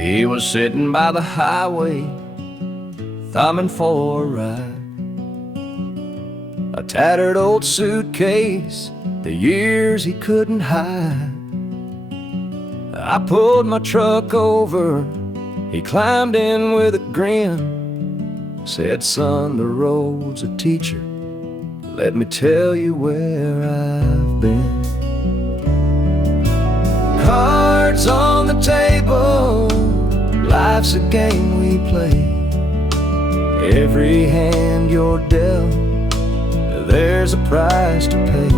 He was sitting by the highway, thumbing for a ride. A tattered old suitcase, the years he couldn't hide. I pulled my truck over, he climbed in with a grin. Said, son, the road's a teacher, let me tell you where I've been. Cards on the table, life's a game we play. Every hand you're dealt, there's a price to pay.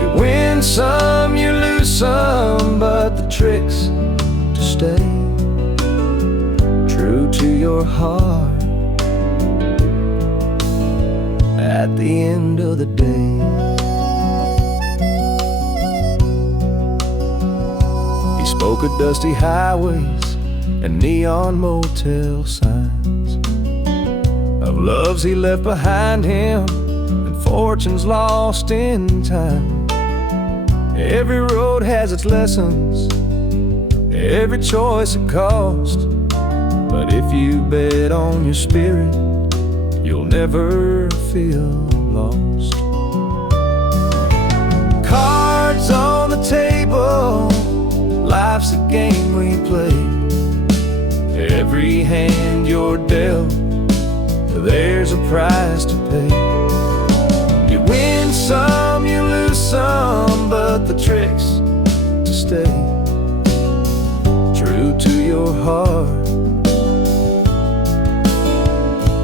You win some, you lose some, but the trick's to stay true to your heart at the end of the day. He spoke of dusty highways and neon motel signs, of loves he left behind him and fortunes lost in time. Every road has its lessons, every choice a cost, but if you bet on your spirit, you'll never feel lost. Cards on the table, life's a game we play. Every hand you're dealt, there's a price to pay. You win some, you lose some, but the trick's to stay true to your heart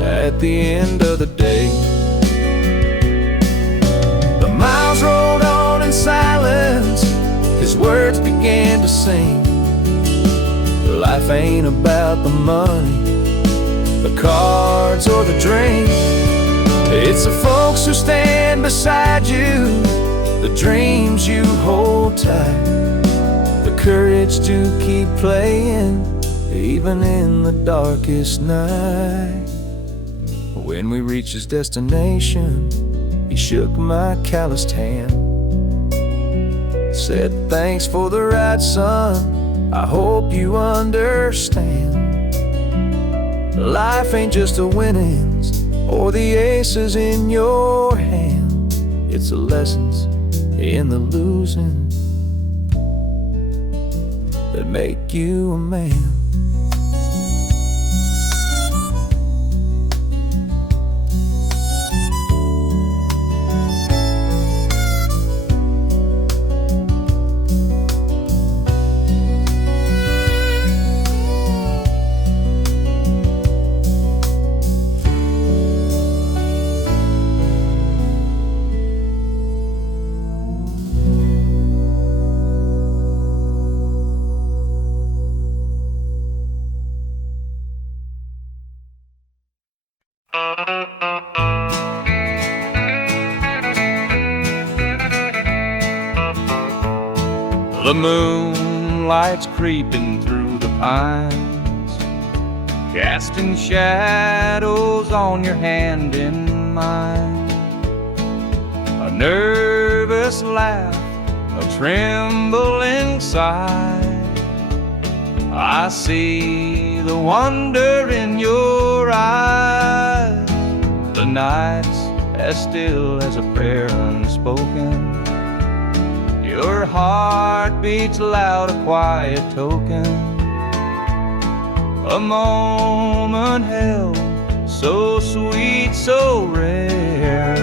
at the end of the day. The miles rolled on in silence, his words began to sing. Life ain't about the money, the cards or the drink. It's the folks who stand beside you, the dreams you hold tight, the courage to keep playing even in the darkest night. When we reached his destination, he shook my calloused hand, said, thanks for the ride, son, I hope you understand. Life ain't just the winnings or the aces in your hand, it's the lessons in the losing that make you a man. The moonlight's creeping through the pines, casting shadows on your hand in mine. A nervous laugh, a trembling sigh, I see the wonder in your eyes. The night's as still as a prayer unspoken, your heart beats loud, a quiet token. A moment held, so sweet, so rare.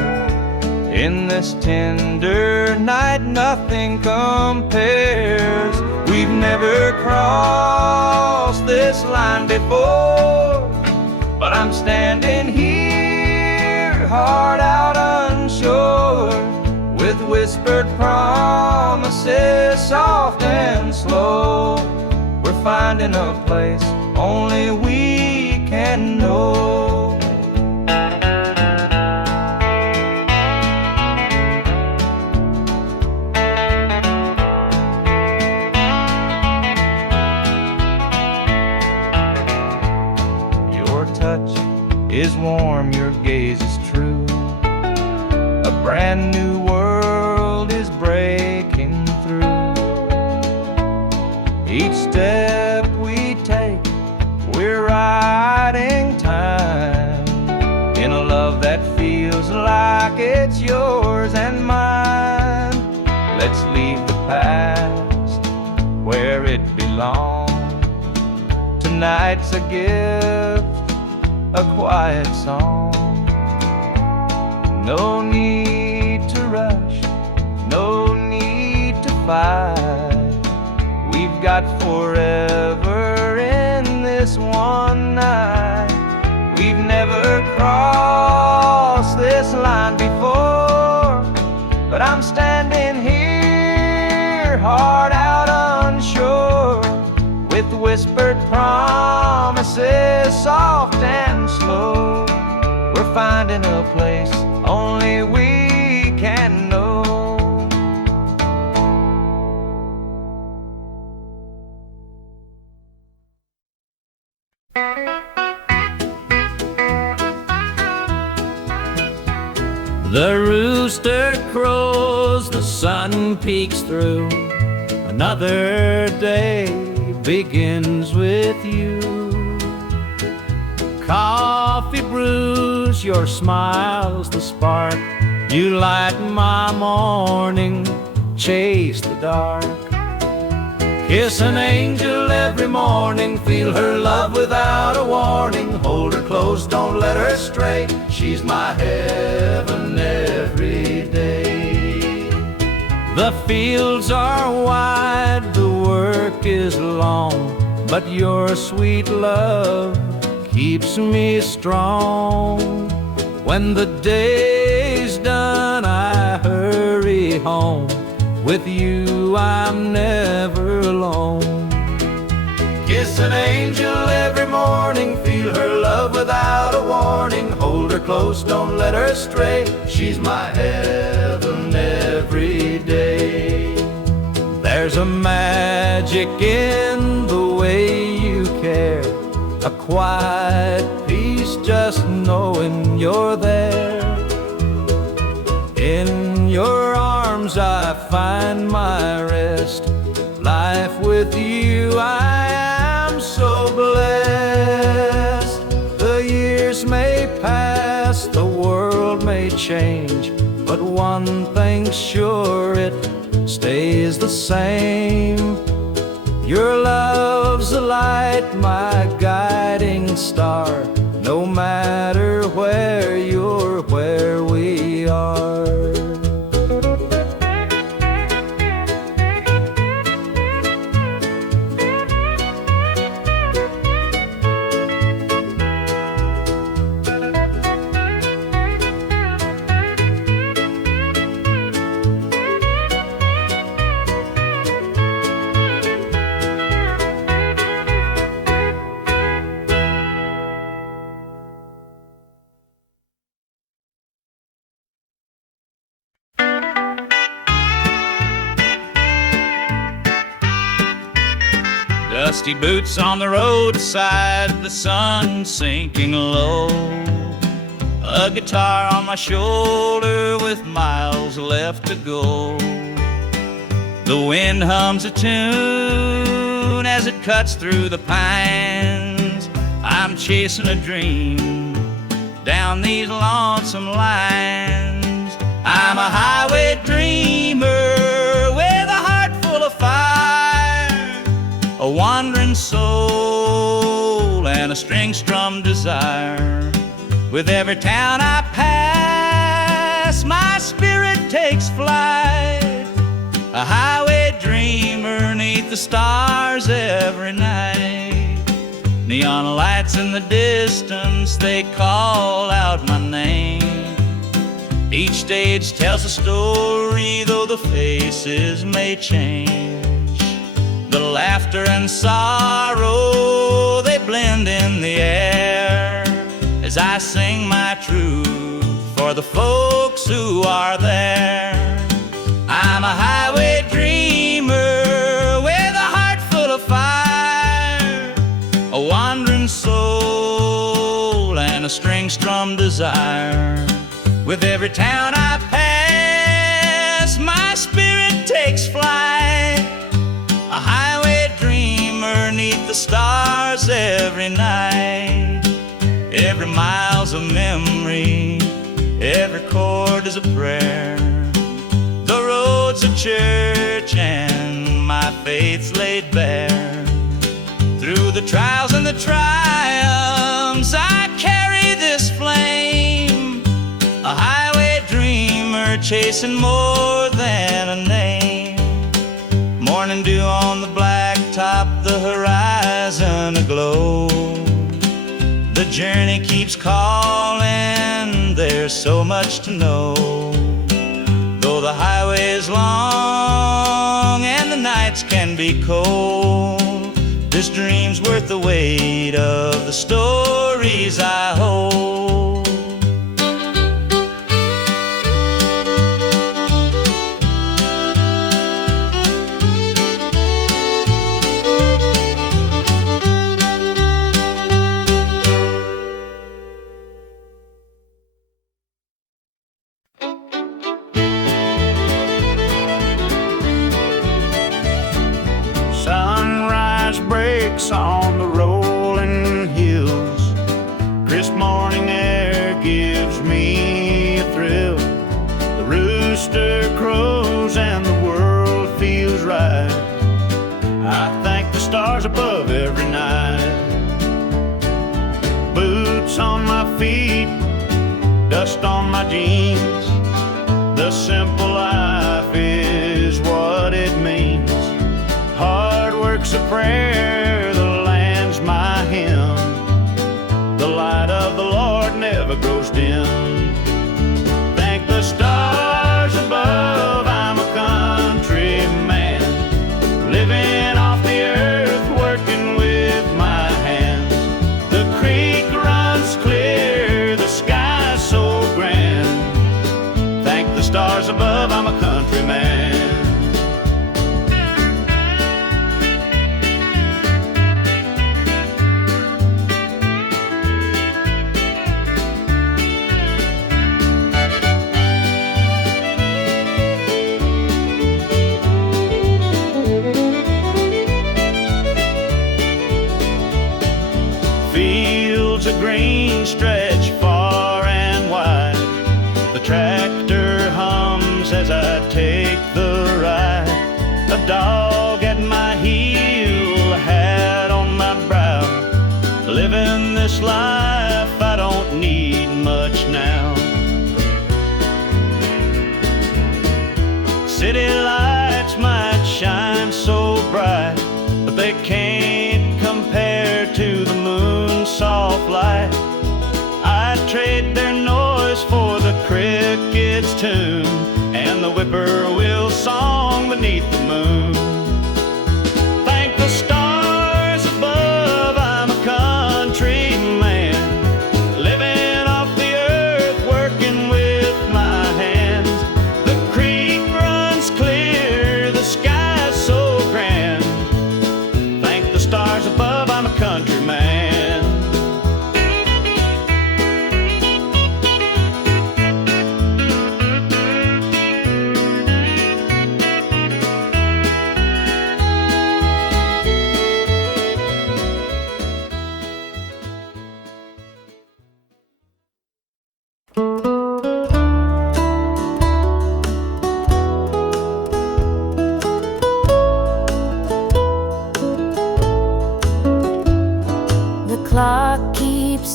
In this tender night, nothing compares. We've never crossed this line before, but I'm standing here, heart out unsure, with whispered promises, soft and slow. We're finding a place only we can know. Your touch is warm, your gaze is true. A brand new world is breaking through. Each step we Let's leave the past where it belongs. Tonight's a gift, a quiet song. No need to rush, no need to fight. We've got forever in this one night. We've never crossed this line before, but I'm standing here, heart out unsure, with whispered promises, soft and slow. We're finding a place only we can know. The rooster crows, the sun peeks through. Another day begins with you. Coffee brews, your smile's the spark. You light my morning, chase the dark. Kiss an angel every morning, feel her love without a warning. Hold her close, don't let her stray. She's my heaven every day. The fields are wide, the work is long, but your sweet love keeps me strong. When the day's done, I hurry home. With you, I'm never alone. Kiss an angel every morning, feel her love without a warning. Hold her close, don't let her stray. She's my heaven every day. There's a magic in the way you care, a quiet peace just knowing you're there. In your arms I find my rest. Life with you, I am so blessed. The years may pass, the world may change, but one thing's sure, it stays the same. Your love's a light, my guiding star. No matter where you're, where we are. Dusty boots on the roadside, the sun sinking low. A guitar on my shoulder with miles left to go. The wind hums a tune as it cuts through the pines. I'm chasing a dream down these lonesome lines. I'm a highway dreamer with a heart full of fire, a wandering soul and a string-strummed desire. With every town I pass, my spirit takes flight, a highway dreamer 'neath the stars every night. Neon lights in the distance, they call out my name. Each stage tells a story, though the faces may change. The laughter and sorrow, they blend in the air, as I sing my truth for the folks who are there. I'm a highway dreamer with a heart full of fire, a wandering soul and a string-strummed desire. With every town I pass, my spirit takes flight, a highway dreamer 'neath the stars every night. Every mile's a memory, every chord is a prayer. The roads to church and my faith's laid bare. Through the trials and the triumphs I carry this flame, a highway dreamer chasing more than a name. Morning dew on the blacktop, the horizon aglow. The journey keeps calling, there's so much to know. Though the highway is long and the nights can be cold, this dream's worth the weight of the stories I hold. On the rolling hills, crisp morning air gives me a thrill. The rooster crows and the world feels right. I thank the stars above every night. Boots on my feet, dust on my jeans. The simple life is what it means. Hard work's a prayer, the land's my hymn. The light of the Lord never grows dim. Thank the stars above, I'm a country man, living off the earth, working with my hands. The creek runs clear, the sky's so grand. Thank the stars above, I'm a country man. Green stretch far and wide. The tractor hums as I take the ride. A dog at my heel, a hat on my brow. Living this life, I don't need much now. City lights might shine so bright, but they can't compare to the moon's soft light. I'd trade their noise for the cricket's tune and the whippoorwill song beneath the moon. Thank the stars above, I'm a country man, living off the earth, working with my hands. The creek runs clear, the sky's so grand. Thank the stars above, I'm a country man.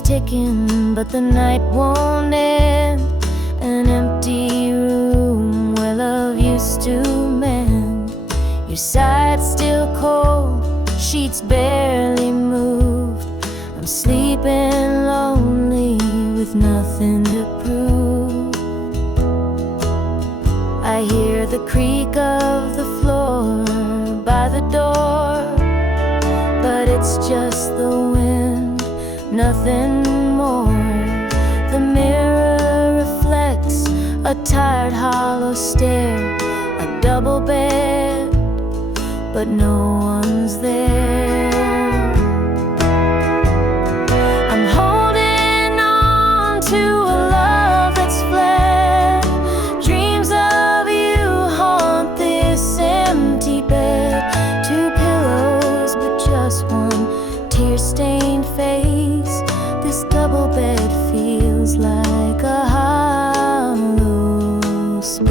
Ticking, but the night won't end. An empty room where love used to mend. Your side's still cold, sheets barely moved. I'm sleeping lonely with nothing to prove. I hear the creak of the floor by the door, but it's just the wind, nothing more. The mirror reflects a tired, hollow stare. A double bed, but no one's there. I'm holding on to a love that's fled. Dreams of you haunt this empty bed. Two pillows, but just one tear-stained face. This double bed feels like a hollow space.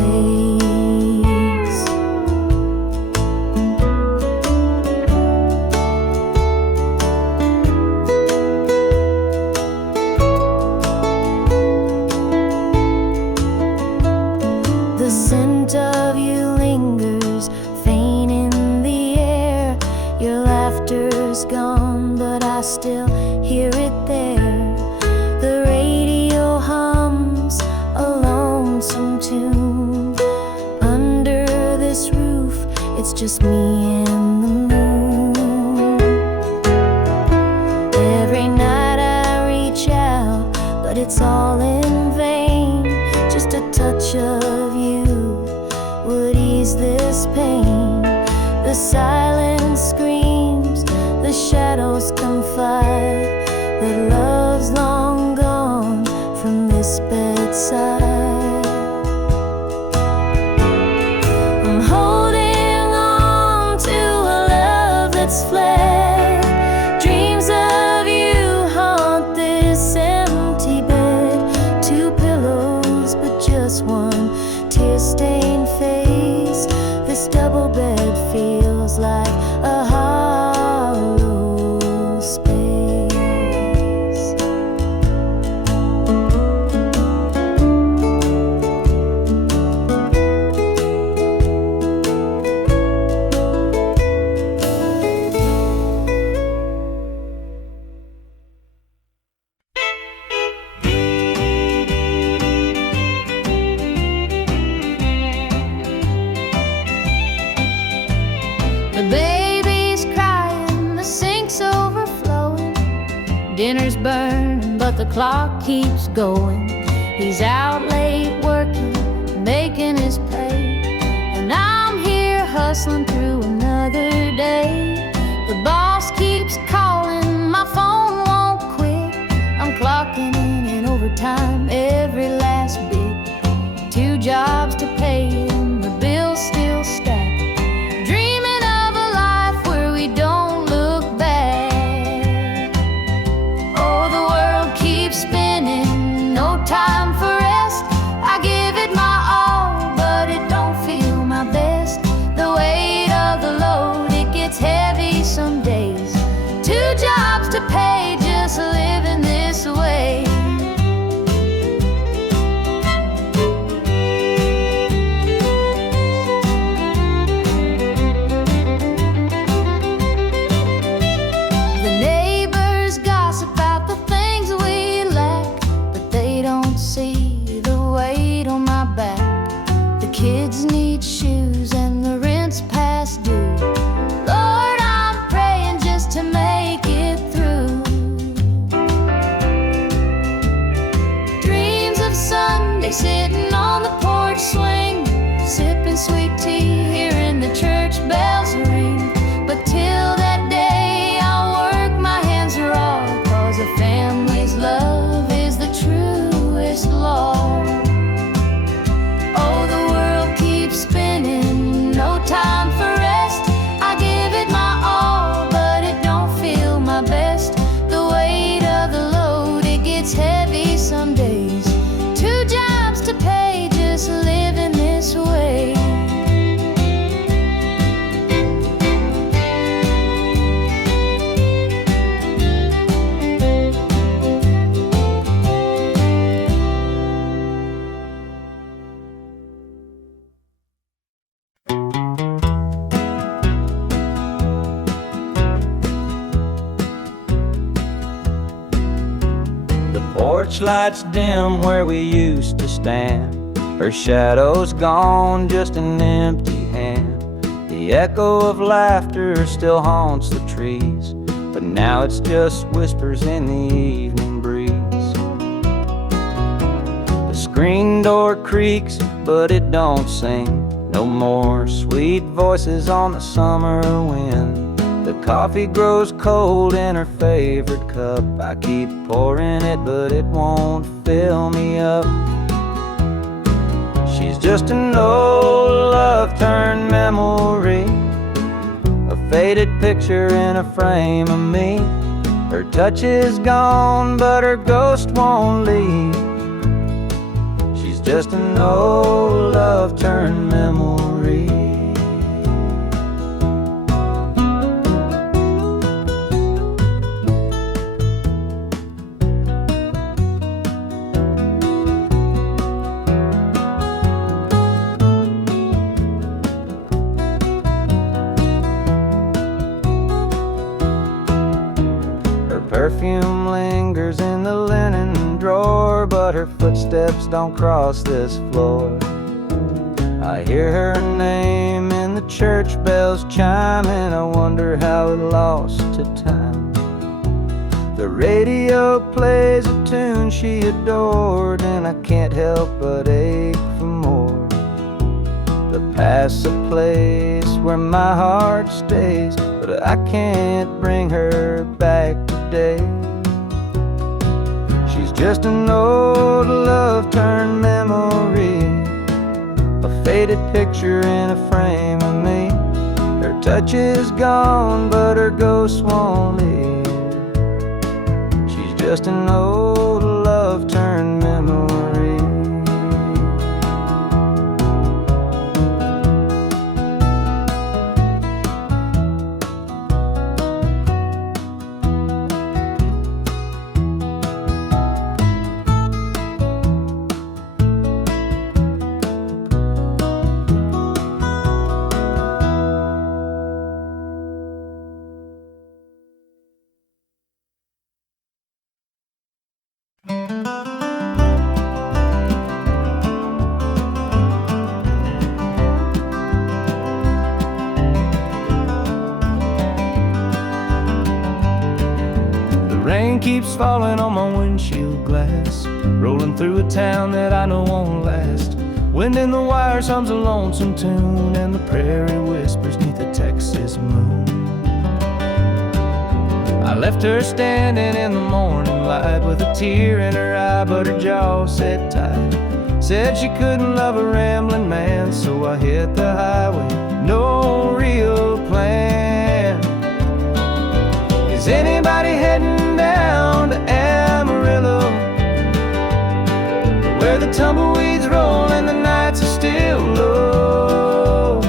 neighbor's gone, but I still hear it there. The radio hums a lonesome tune. Under this roof, it's just me and the moon. Every night I reach out, but it's all in vain. Just a touch of you would ease this pain. The silence screams, the shadows confide that love's long gone from this bedside. I'm holding on to a love that's fled. Dreams of you haunt this empty bed. Two pillows, but just one tear-stained face. This double bed feels like a hollow space. The baby's crying, the sink's overflowing. Dinner's burning, but the clock keeps going. He's out late working, making his pay, and I'm here hustling through another day. The boss keeps calling, my phone won't quit. I'm clocking in overtime every last bit. 2 jobs to pay and the bills still stack. Time for rest, I give it my all, but it don't feel my best. The weight of the load, it gets heavy some days. 2 jobs to pay, just living this way. The neighbors gossip about the things we lack, they don't see the weight on my back. The kids need shoes and the rent's past due. Lord, I'm praying just to make it through. Dreams of Sunday sitting on the porch swing, sipping sweet tea, hearing the church bells ring. But till that day I'll work my hands raw, 'cause a family's love is the truest law. Oh, the world keeps spinning, no time for rest. I give it my all, but it don't feel my best. The weight of the load, it gets heavy some days. 2 jobs to pay, just living this way. Porch lights dim where we used to stand. Her shadow's gone, just an empty hand. The echo of laughter still haunts the trees, but now it's just whispers in the evening breeze. The screen door creaks, but it don't sing. No more sweet voices on the summer wind. The coffee grows cold in her favorite cup. I keep pouring it, but it won't fill me up. She's just an old love-turned memory, a faded picture in a frame of me. Her touch is gone, but her ghost won't leave. She's just an old love-turned memory. perfume lingers in the linen drawer, but her footsteps don't cross this floor. I hear her name in the church bells chiming. I wonder how it lost to time. The radio plays a tune she adored, and I can't help but ache for more. The past's a place where my heart stays, but I can't bring her back today. She's just an old love turned memory, a faded picture in a frame of me. Her touch is gone, but her ghost won't leave. She's just an old love turned memory. Rain keeps falling on my windshield glass, rolling through a town that I know won't last. Wind in the wires hums a lonesome tune, and the prairie whispers neath the Texas moon. I left her standing in the morning light with a tear in her eye, but her jaw set tight. Said she couldn't love a rambling man, so I hit the highway, no real plan. Is anybody heading down to Amarillo, where the tumbleweeds roll and the nights are still low?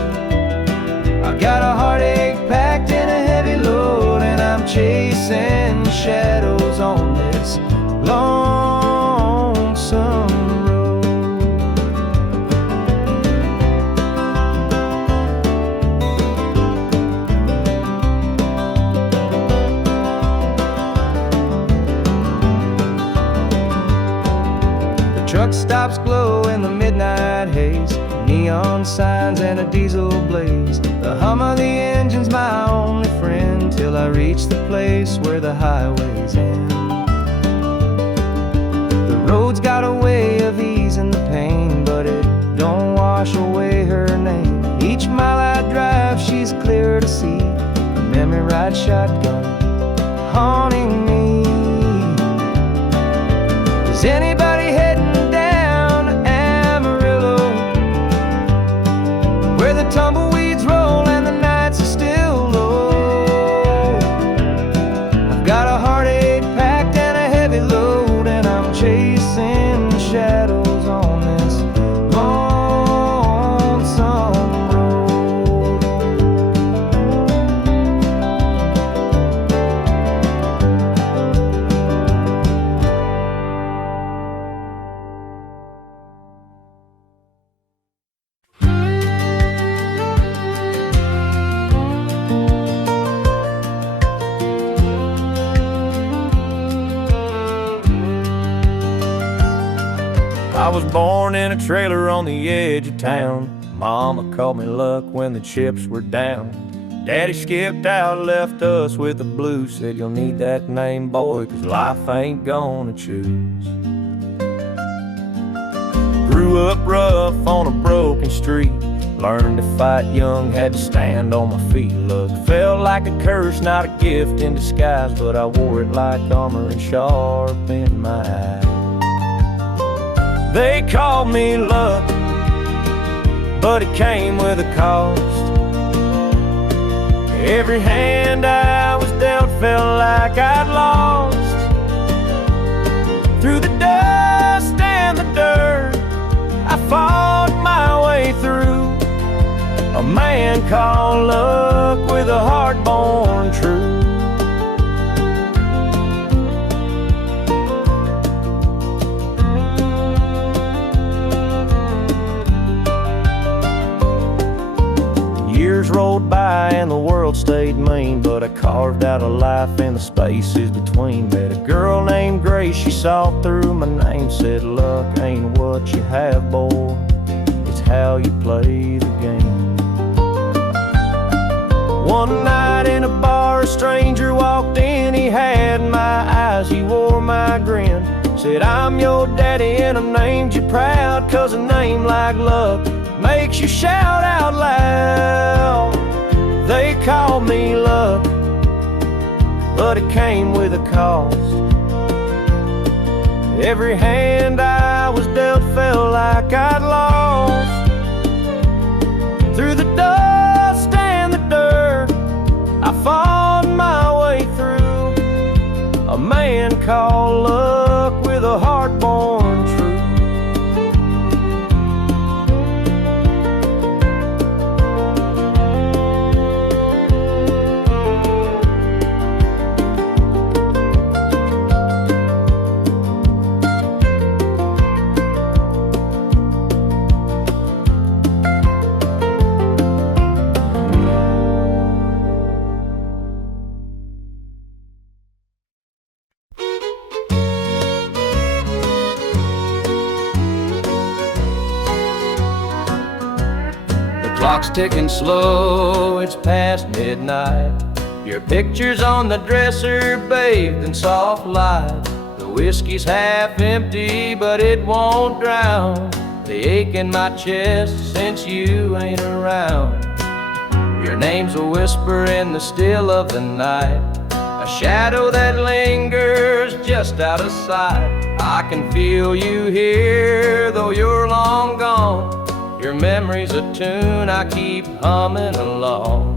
I got a heartache packed in a heavy load, and I'm chasing shadows on this lonesome road. The truck stops glow in the midnight haze, neon signs and a diesel blaze. The hum of the engine's my only friend, till I reach the place where the highways end. The road's got a way of easing the pain, but it don't wash away her name. Each mile I drive, she's clear to see, a memory ride shotgun haunting me. Is anybody heading down to Amarillo, where the tumbleweeds roll and the nights are still low? I've got a heartache packed and a heavy load, and I'm chasing shadows on this lonesome road. I was born in a trailer on the edge of town. Mama called me luck when the chips were down. Daddy skipped out, left us with the blues. Said you'll need that name, boy, 'cause life ain't gonna choose. Grew up rough on a broken street, learned to fight young, had to stand on my feet. Look, felt like a curse, not a gift in disguise, but I wore it like armor and sharp in my eye. They called me luck, but it came with a cost. Every hand I was dealt felt like I'd lost. Through the dust and the dirt, I fought my way through. A man called luck with a heart born true. Years rolled by and the world stayed mean, but I carved out a life in the spaces between. Met a girl named Grace, she saw through my name, said luck ain't what you have, boy, it's how you play the game. One night in a bar, a stranger walked in. He had my eyes, he wore my grin. Said, I'm your daddy and I named you proud, 'cause a name like luck makes you shout out loud. They called me luck, but it came with a cost. Every hand I was dealt felt like I'd lost. Through the dust and the dirt, I fought my way through. A man called luck with a heart born true. Clock's ticking slow, it's past midnight. Your picture's on the dresser, bathed in soft light. The whiskey's half empty, but it won't drown the ache in my chest since you ain't around. Your name's a whisper in the still of the night, a shadow that lingers just out of sight. I can feel you here, though you're long gone. Your memory's a tune I keep humming along.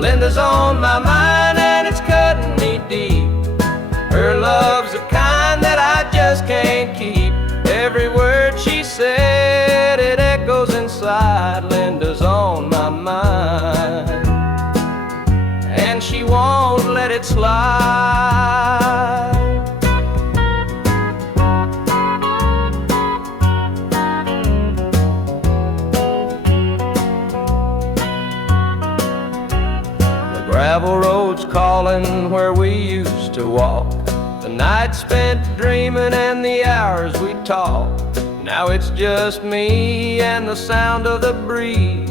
Linda's on my mind and it's cutting me deep. Her love's the kind that I just can't keep. Every word she said, it echoes inside. Linda's on my mind, and she won't let it slide. Gravel roads calling where we used to walk. The nights spent dreaming and the hours we talked. Now it's just me and the sound of the breeze,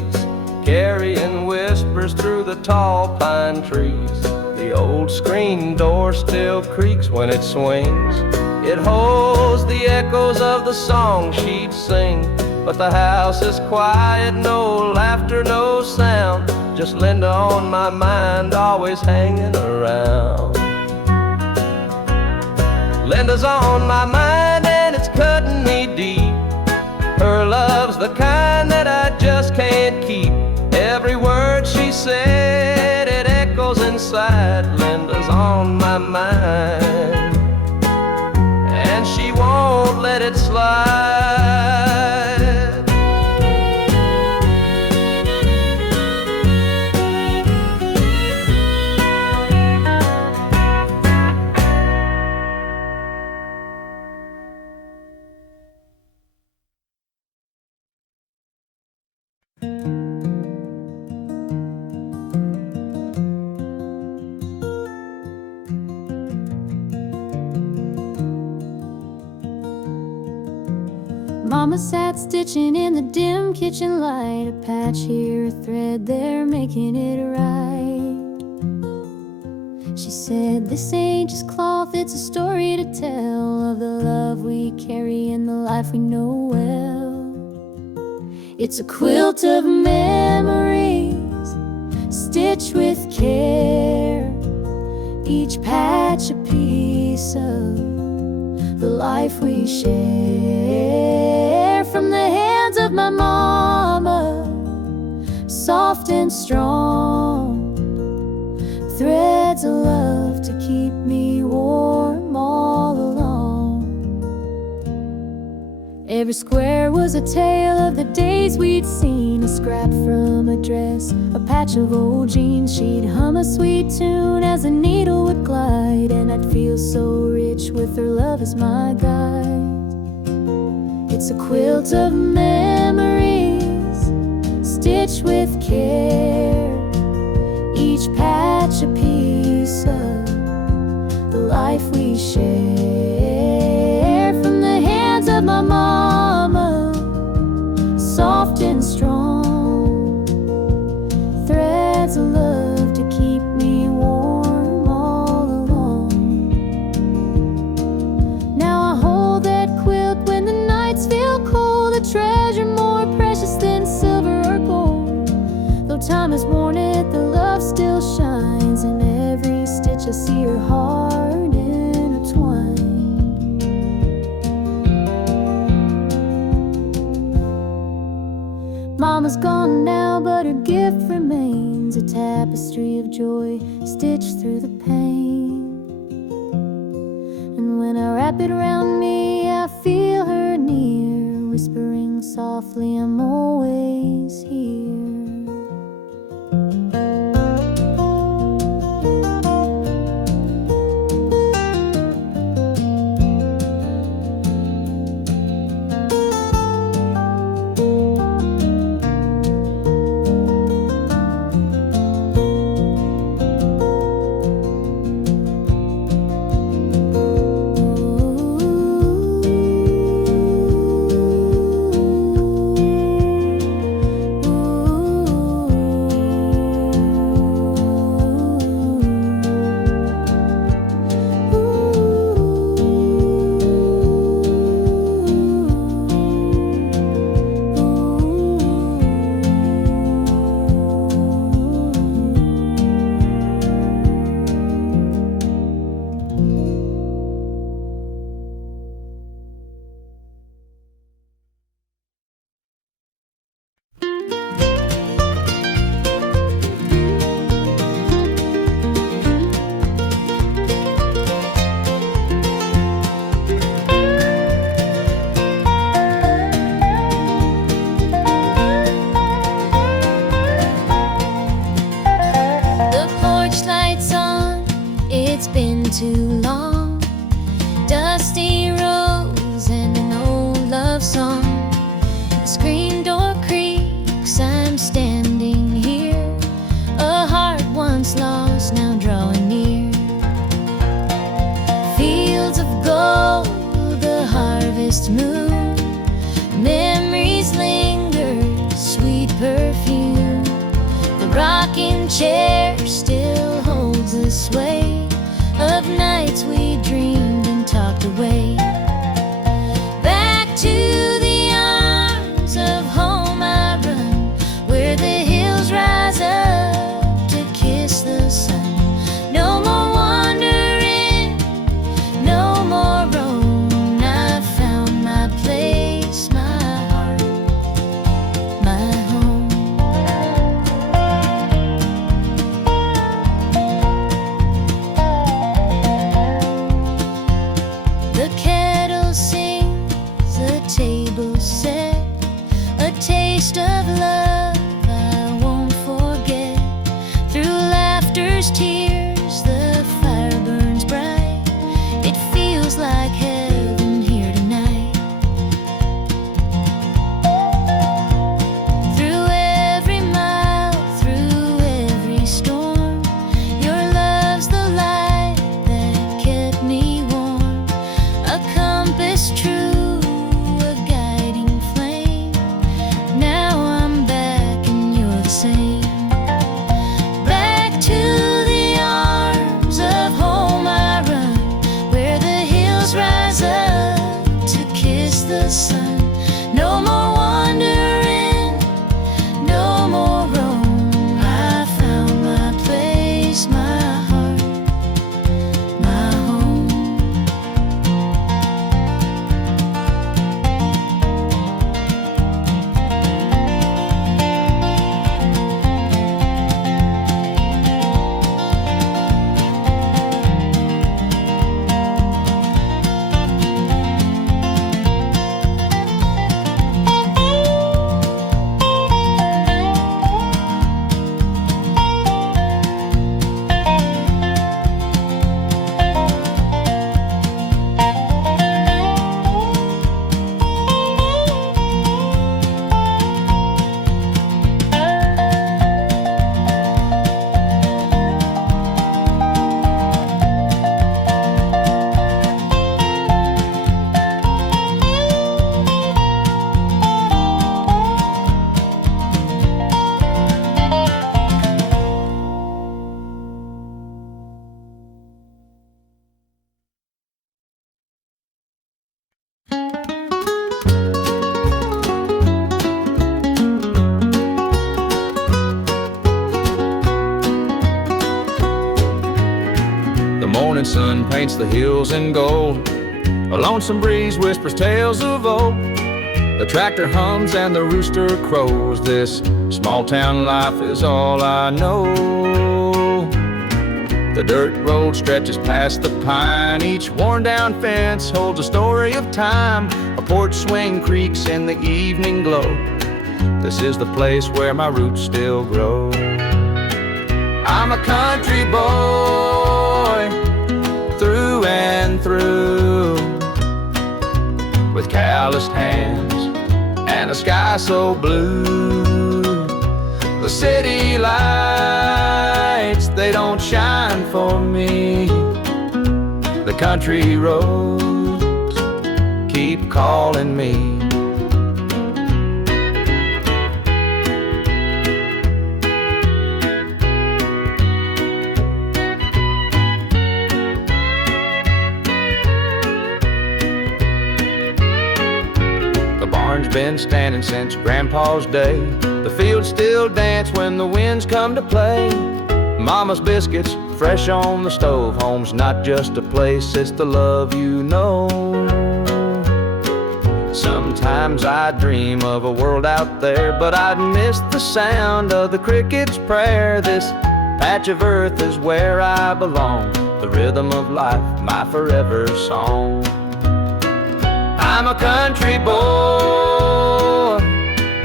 carrying whispers through the tall pine trees. The old screen door still creaks when it swings. It holds the echoes of the song she'd sing. But the house is quiet, no laughter, no sound. Just Linda on my mind, always hanging around. Linda's on my mind and it's cutting me deep. Her love's the kind that I just can't keep. Every word she said, it echoes inside. Linda's on my mind, and she won't let it slide. Mama sat stitching in the dim kitchen light, a patch here, a thread there, making it right. She said, this ain't just cloth, it's a story to tell of the love we carry and the life we know well. It's a quilt of memories, stitched with care, each patch a piece of the life we share. From the hands of my mama, soft and strong, threads of love to keep me warm all along. Every square was a tale of the days we'd seen, a scrap from a dress, a patch of old jeans. She'd hum a sweet tune as a needle would glide, and I'd feel so rich with her love as my guide. It's a quilt of memories, rich with care, each patch a piece of the life we share. From the hands of my mama, soft and strong, threads of love to keep me warm all along. Now I hold that quilt when the nights feel cold, a treasure more precious than silver or gold. Though time has worn it, the love still shines. In every stitch I see her heart intertwined. Mama's gone now, but her gift remains, a tapestry of joy stitched through the pain. And when I wrap it around me, I feel her near, whispering softly, I'm always here. Too long, dusty rose and an old love song. The screen door creaks, I'm standing here, a heart once lost now drawing near. Fields of gold, the harvest moon, memories linger, sweet perfume. The rocking chair still holds the sway of nights we dreamed and talked away. Back to the arms of home I run, where the hills rise up to kiss the sun. No more wandering, no more roam. I found my place, my heart, my home. morning sun paints the hills in gold. A lonesome breeze whispers tales of old. The tractor hums and the rooster crows. This small town life is all I know. The dirt road stretches past the pine. Each worn down fence holds a story of time. A porch swing creaks in the evening glow. This is the place where my roots still grow. I'm a country boy, through and through, with calloused hands and a sky so blue. The city lights, they don't shine for me. The country roads keep calling me. Been standing since Grandpa's day. The fields still dance when the winds come to play. Mama's biscuits fresh on the stove. Home's not just a place, it's the love you know. Sometimes I dream of a world out there, but I'd miss the sound of the cricket's prayer. This patch of earth is where I belong. The rhythm of life, my forever song. I'm a country boy,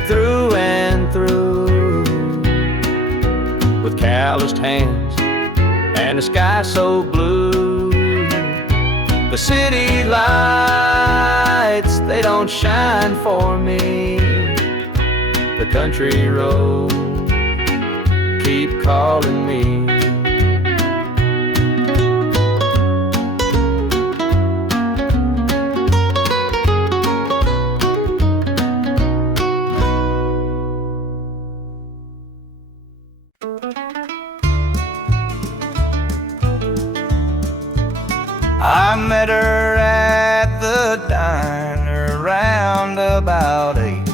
through and through, with calloused hands and a sky so blue. The city lights, they don't shine for me. The country roads keep calling me. I met her at the diner round about 8.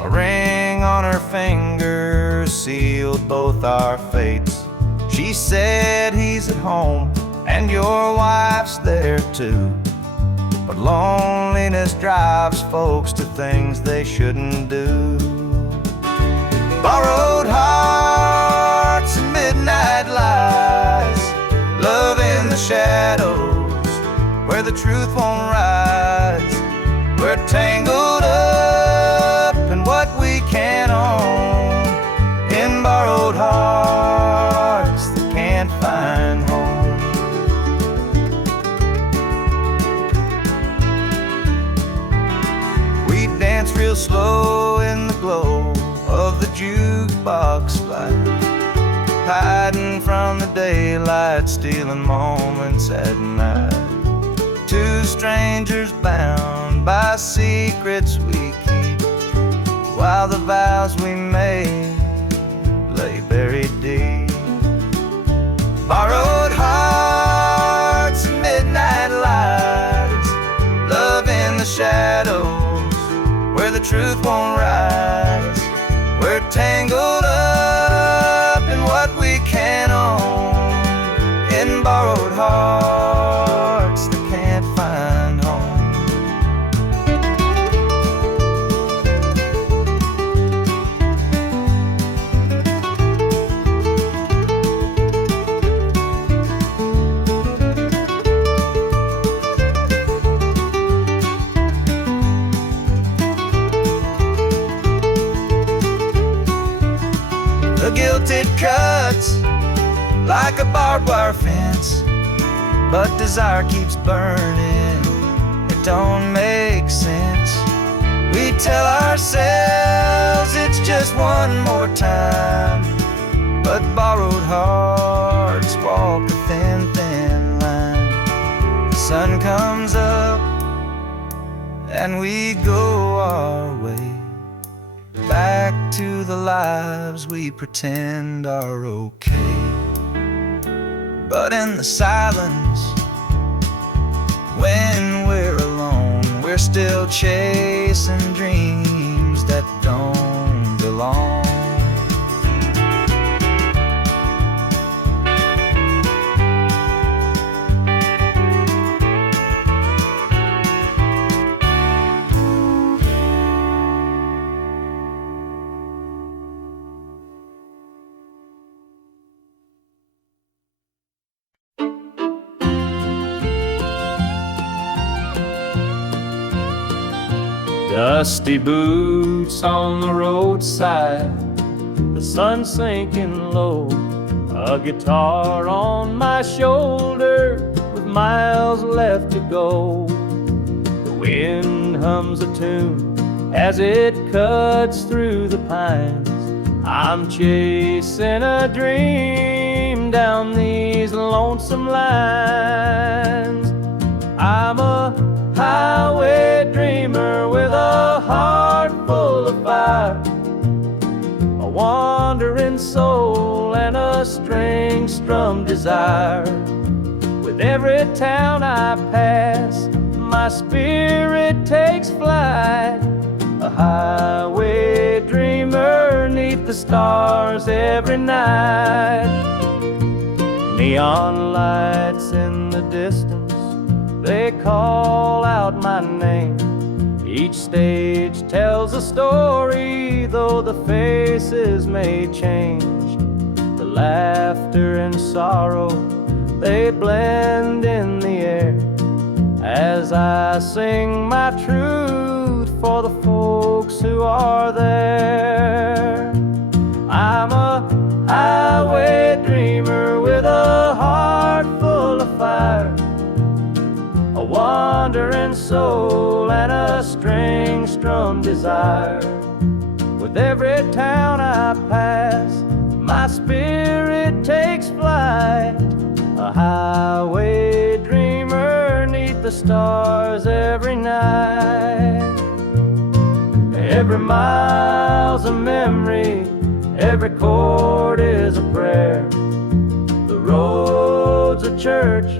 A ring on her finger sealed both our fates. She said, he's at home and your wife's there too, but loneliness drives folks to things they shouldn't do. Borrowed hearts and midnight lies, love in the shadows where the truth won't rise. We're tangled up in what we can't own, in borrowed hearts that can't find home. We dance real slow in the glow of the jukebox light, hiding from the daylight, stealing moments at night. Two strangers bound by secrets we keep, while the vows we made lay buried deep. Borrowed hearts and midnight lights, love in the shadows where the truth won't rise. We're tangled up in what we can't own, in borrowed hearts that can't find home. The guilt it cuts like a barbed wire fence, but desire keeps burning, it don't make sense. We tell ourselves it's just one more time, but borrowed hearts walk a thin, thin line. The sun comes up and we go our way, back to the lives we pretend are okay. But in the silence, when we're alone, we're still chasing dreams that don't belong. Dusty boots on the roadside, the sun sinking low, a guitar on my shoulder with miles left to go. The wind hums a tune as it cuts through the pines. I'm chasing a dream down these lonesome lines. I'm a highway dreamer with a heart full of fire, a wandering soul and a string-strummed desire. With every town I pass, my spirit takes flight, a highway dreamer 'neath the stars every night. Neon lights in the distance, they call out my name. Each stage tells a story, though the faces may change. The laughter and sorrow, they blend in the air as I sing my truth for the folks who are there. I'm a highway dreamer with a heart full of fire, a wandering soul and a string-strummed desire. With every town I pass, my spirit takes flight, a highway dreamer 'neath the stars every night. Every mile's a memory, every chord is a prayer. The road's a church,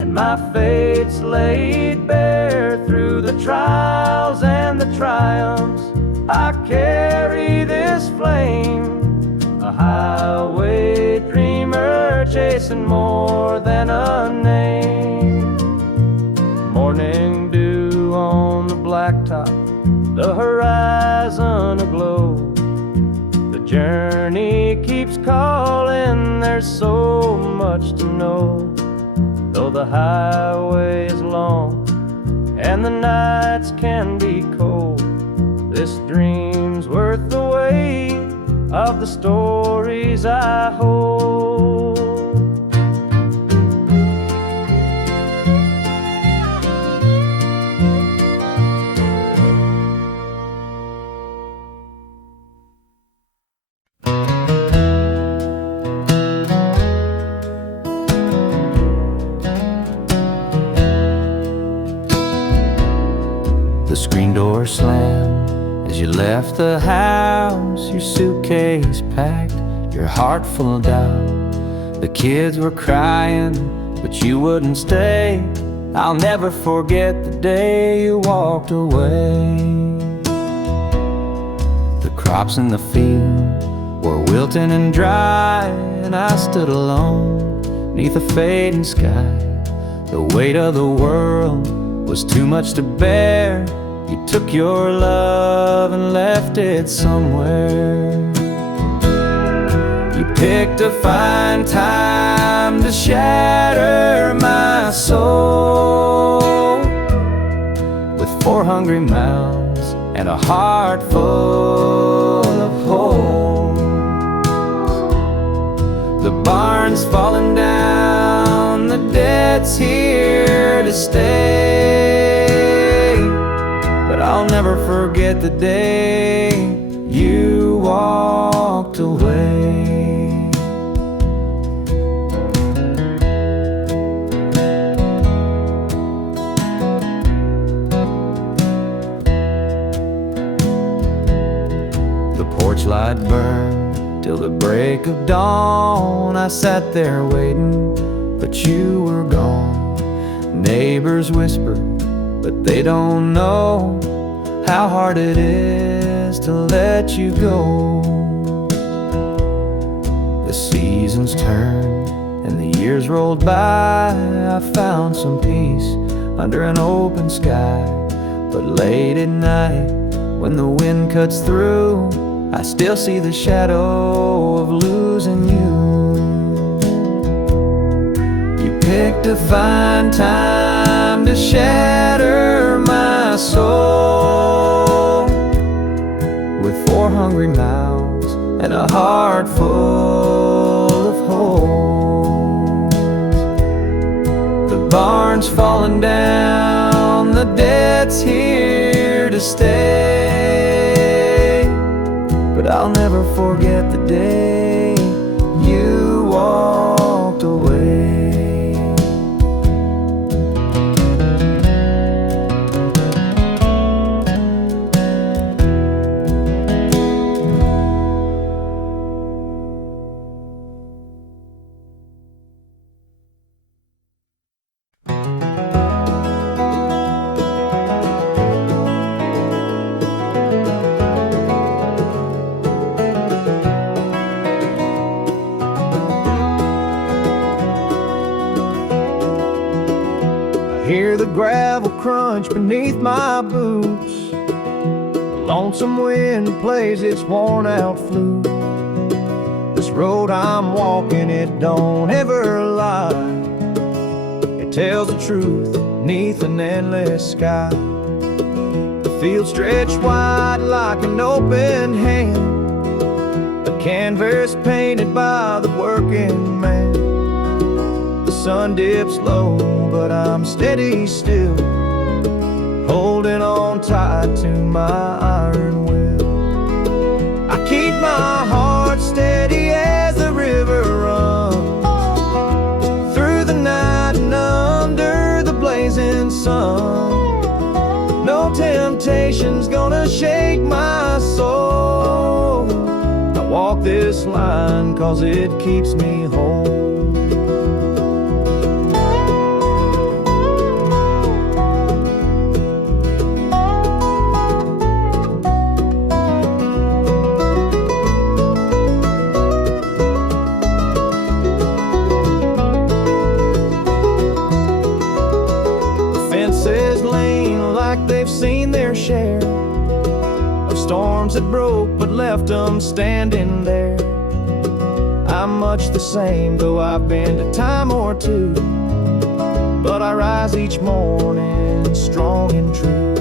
and my fate's laid bare. Through the trials and the triumphs, I carry this flame, a highway dreamer chasing more than a name. Morning dew on the blacktop, the horizon aglow. The journey keeps calling, there's so much to know. Though the highway is long and the nights can be cold, this dream's worth the weight of the stories I hold. The screen door slammed as you left the house, your suitcase packed, your heart full of doubt. The kids were crying, but you wouldn't stay. I'll never forget the day you walked away. The crops in the field were wilting and dry, and I stood alone 'neath a fading sky. The weight of the world was too much to bear. You took your love and left it somewhere. You picked a fine time to shatter my soul with 4 hungry mouths and a heart full of holes. The barn's falling down, the debt's here to stay, but I'll never forget the day you walked away. The porch light burned till the break of dawn. I sat there waiting, but you were gone. Neighbors whispered, but they don't know how hard it is to let you go. The seasons turned and the years rolled by. I found some peace under an open sky, but late at night when the wind cuts through, I still see the shadow of losing you. You picked a fine time to shatter my soul hungry mouths and a heart full of holes. The barn's falling down, the debt's here to stay, but I'll never forget the day you walked away. Hear the gravel crunch beneath my boots. The lonesome wind plays its worn out flute. This road I'm walking, it don't ever lie. It tells the truth beneath an endless sky. The field stretched wide like an open hand, a canvas painted by the working man. The sun dips low, but I'm steady still, holding on tight to my iron will. I keep my heart steady as the river runs through the night and under the blazing sun. No temptation's gonna shake my soul. I walk this line 'cause it keeps me whole. They've seen their share of storms that broke but left them standing there. I'm much the same, though I've been a time or two, but I rise each morning strong and true.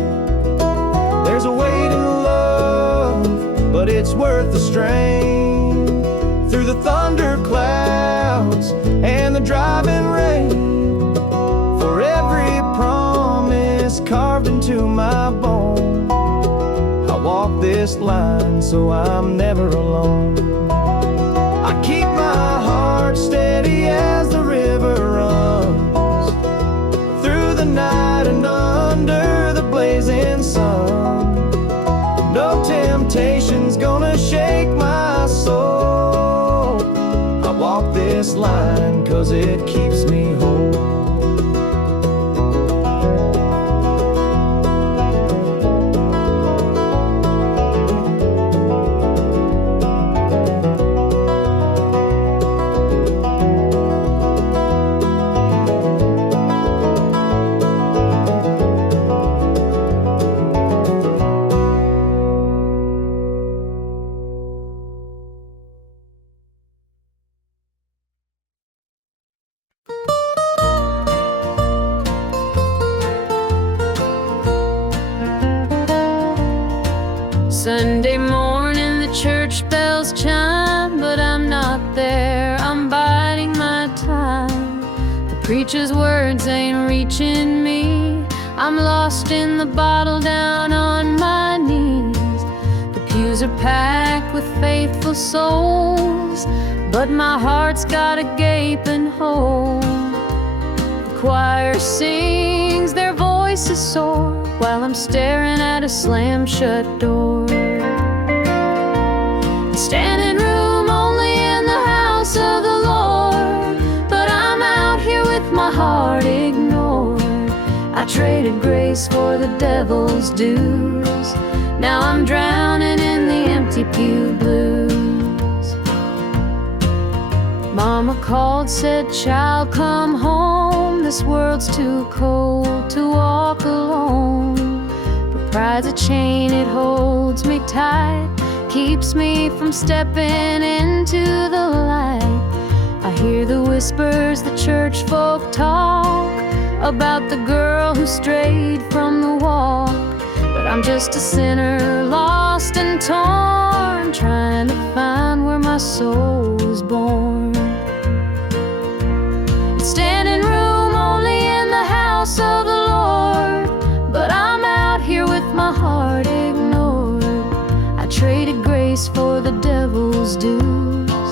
There's a weight in love, but it's worth the strain. Through the thunder clouds and the driving rain, for every promise carved into my bone, I walk this line so I'm never alone. I keep my heart steady as the river runs through the night and under the blazing sun. No temptation's gonna shake my soul. I walk this line 'cause it keeps me whole. Sunday morning the church bells chime, but I'm not there, I'm biding my time. The preacher's words ain't reaching me, I'm lost in the bottle down on my knees. The pews are packed with faithful souls, but my heart's got a gaping hole. The choir sings, their voices soar, while I'm staring at a slam-shut door. Standing room only in the house of the Lord, but I'm out here with my heart ignored. I traded grace for the devil's dues, now I'm drowning in the empty pew blues. Mama called, said, "Child, come home, this world's too cold to walk alone." But pride's a chain, it holds me tight, keeps me from stepping into the light. I hear the whispers the church folk talk about the girl who strayed from the walk, but I'm just a sinner lost and torn. soul was born. It's standing room only in the house of the Lord, but I'm out here with my heart ignored. I traded grace for the devil's dues.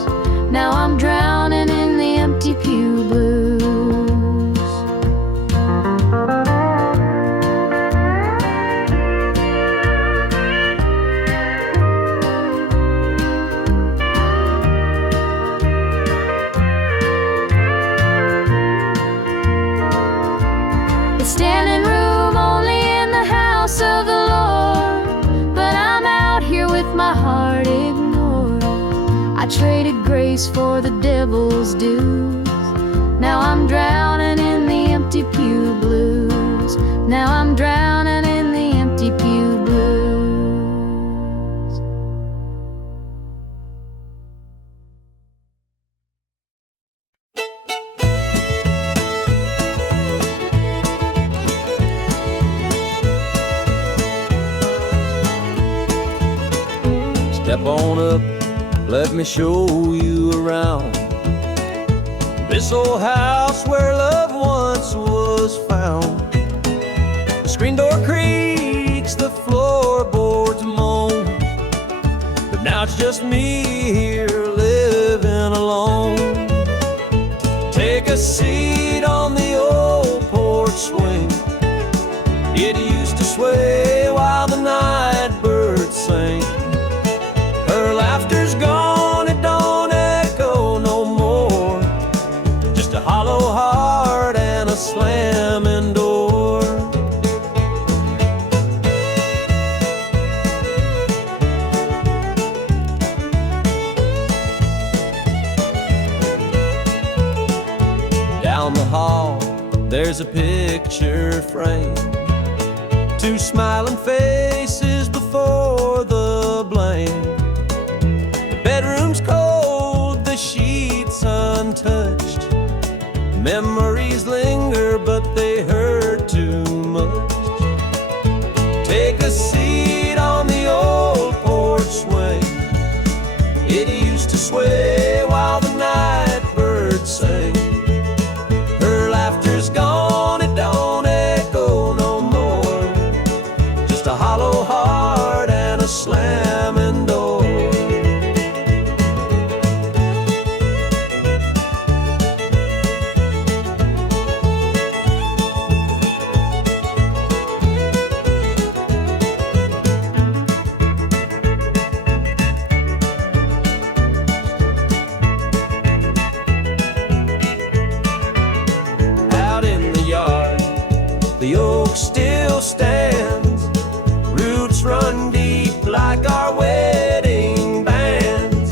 Now I'm drowning in the empty pew blues. It's standing room only in the house of the Lord, but I'm out here with my heart ignored. I traded grace for the devil's dues. Now I'm drowning in the empty pew blues. Now I'm drowning in the empty pew blues. Step on up, let me show you around this old house where love once was found. The screen door creaks, the floorboards moan, but now it's just me here living alone. Take a seat on the old porch swing. It used to sway while the night birds sang. Her laughter's gone, it don't echo no more. Just a hollow heart and a slamming door. Down the hall, there's a picture frame. Two smiling faces before the blame. Bedroom's cold, the sheets untouched. Memories linger, but they hurt too much. Take a seat on the old porch swing. It used to sway while the night birds sang. Her laughter's gone, it don't echo no more. Just a hollow heart and a slamming door. The oak still stands, roots run deep like our wedding bands.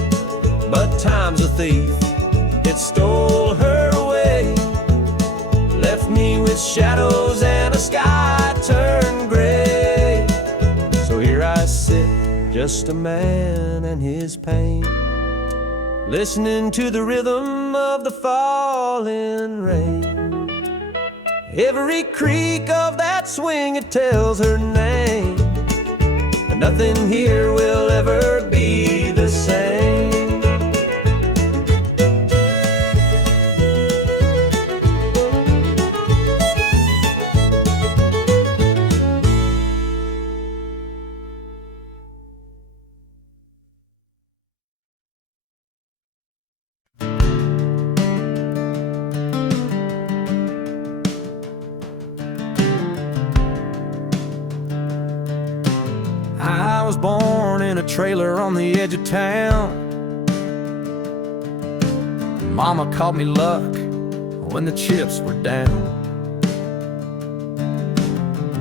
But time's a thief, it stole her away, left me with shadows and a sky turned gray. So here I sit, just a man and his pain, listening to the rhythm of the falling rain. Every creak of that swing, it tells her name, but nothing here will ever be the same. I was born in a trailer on the edge of town. Mama called me luck when the chips were down.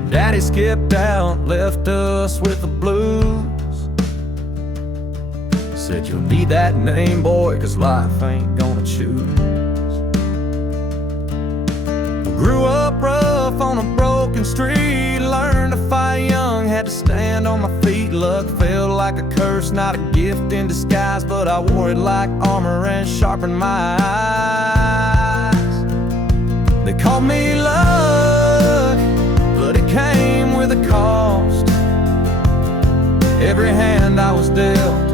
Daddy skipped out, left us with the blues. Said you'll need that name, boy, 'cause life ain't gonna choose. Grew up rough on a broken street, learned to fight young, had to stand on my feet. Luck felt like a curse, not a gift in disguise, but I wore it like armor and sharpened my eyes. They called me luck, but it came with a cost. Every hand I was dealt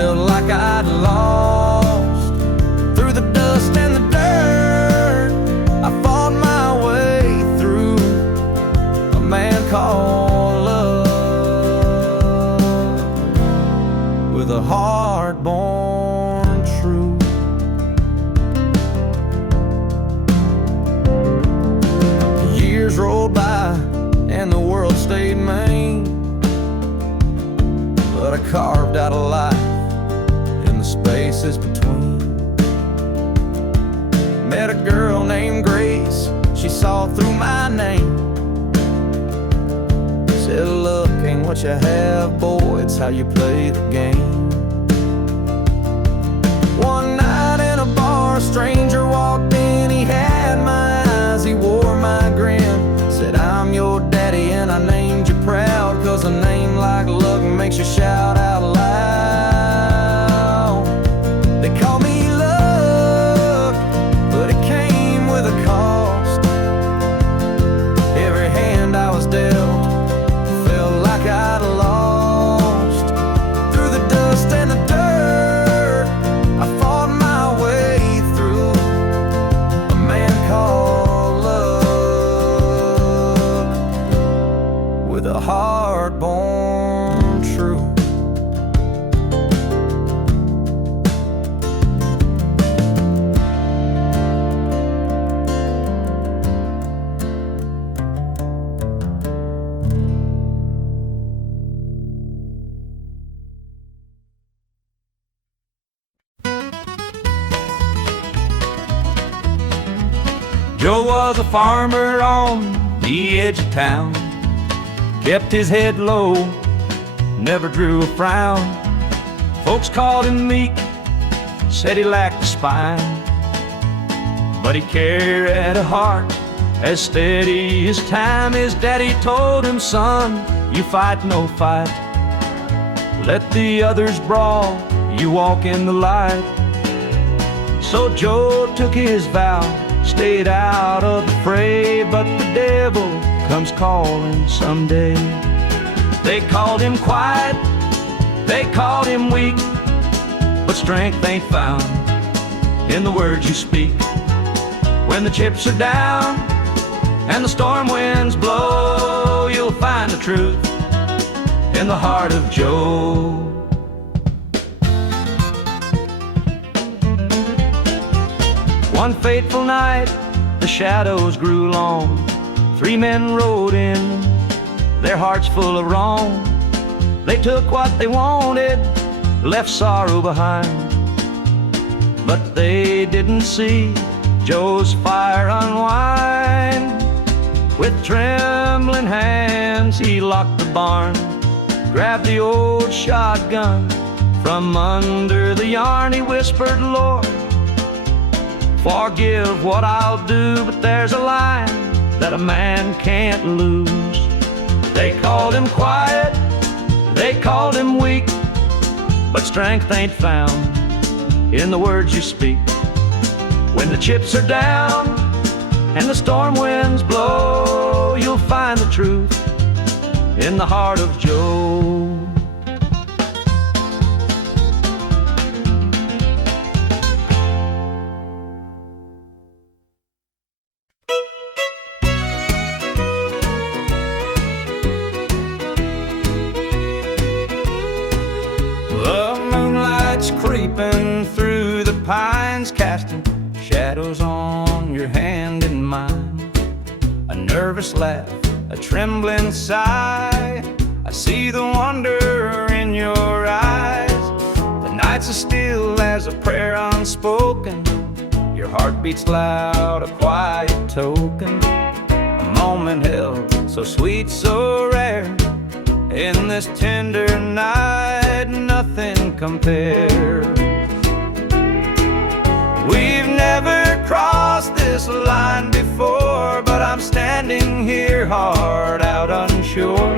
felt like I'd lost. Through the dust and the dirt, I fought my way through a man called love, with a heart born true. Years rolled by and the world stayed mean, but I carved out a life in the spaces between. Met a girl named Grace, she saw through my name. Said, look, ain't what you have, boy, it's how you play the game. One night in a bar, a stranger walked in, he had my eyes, he wore my grin. Said, I'm your daddy and I named you proud, 'cause a name like Luck makes you shout out loud. They call me Luck, but it came with a cost. Every hand I was dealt felt like I'd lost. Through the dust and the dirt, I fought my way through a man called love, with a heart born true. Joe was a farmer on the edge of town, kept his head low, never drew a frown. Folks called him meek, said he lacked a spine, but he carried a heart as steady as time. His daddy told him, son, you fight no fight, let the others brawl, you walk in the light. So Joe took his vow, stayed out of the fray, but the devil comes calling someday. They called him quiet, they called him weak, but strength ain't found in the words you speak. When the chips are down and the storm winds blow, you'll find the truth in the heart of Joe. One fateful night, the shadows grew long. 3 men rode in, their hearts full of wrong. They took what they wanted, left sorrow behind, but they didn't see Joe's fire unwind. With trembling hands, he locked the barn, grabbed the old shotgun from under the yarn. He whispered, Lord, forgive what I'll do, but there's a line that a man can't lose. They called him quiet, they called him weak, but strength ain't found in the words you speak. When the chips are down and the storm winds blow, you'll find the truth in the heart of Joe. Creeping through the pines, casting shadows on your hand and mine. A nervous laugh, a trembling sigh, I see the wonder in your eyes. The nights are still as a prayer unspoken, your heart beats loud, a quiet token. A moment held so sweet, so rare, in this tender night, nothing compares. We've never crossed this line before, but I'm standing here, heart out unsure,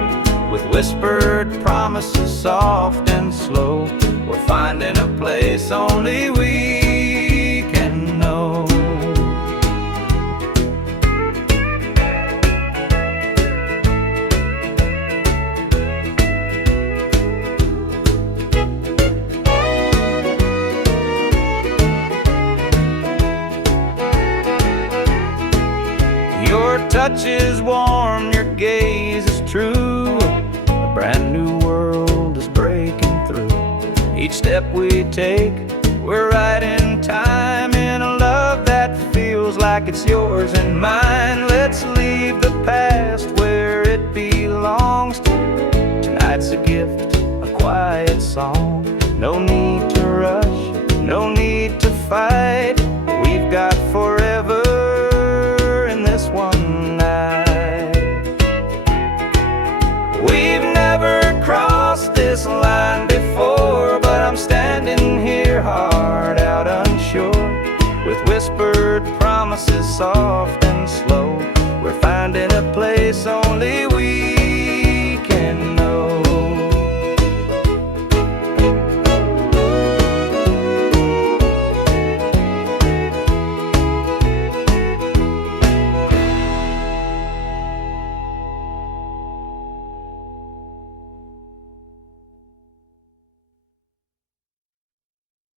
with whispered promises soft and slow. We're finding a place only we can know. touch is warm, your gaze is true. A brand new world is breaking through. Each step we take, we're right in time, in a love that feels like it's yours and mine. Let's leave the past where it belongs. Tonight's a gift, a quiet song. No need to rush, no need to fight. We've got forever in this one night. We've never crossed this line before, but I'm standing here, heart out unsure, with whispered promises soft